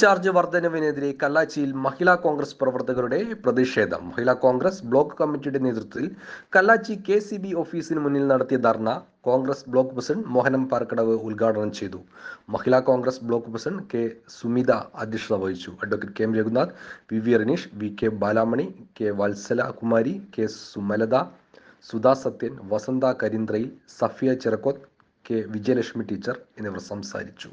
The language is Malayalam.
ചാർജ് വർധനവിനെതിരെ കല്ലാച്ചിയിൽ മഹിളാ കോൺഗ്രസ് പ്രവർത്തകരുടെ പ്രതിഷേധം. മഹിളാ കോൺഗ്രസ് ബ്ലോക്ക് കമ്മിറ്റിയുടെ നേതൃത്വത്തിൽ കല്ലാച്ചി KCB ഓഫീസിന് മുന്നിൽ നടത്തിയ ധർണ കോൺഗ്രസ് ബ്ലോക്ക് പ്രസിഡന്റ് മോഹനം പാറക്കടവ് ഉദ്ഘാടനം ചെയ്തു. Mahila Congress block president K. Sumitha അധ്യക്ഷത വഹിച്ചു. Advocate KM Raghunath, VV Ranish, VK Balamani, K. Vatsala Kumari, K. Sumalatha, Sudha Sathyan, Vasantha Karinthrayil, Safiya Chirakkoth, K. Vijayalakshmi teacher എന്നിവർ സംസാരിച്ചു.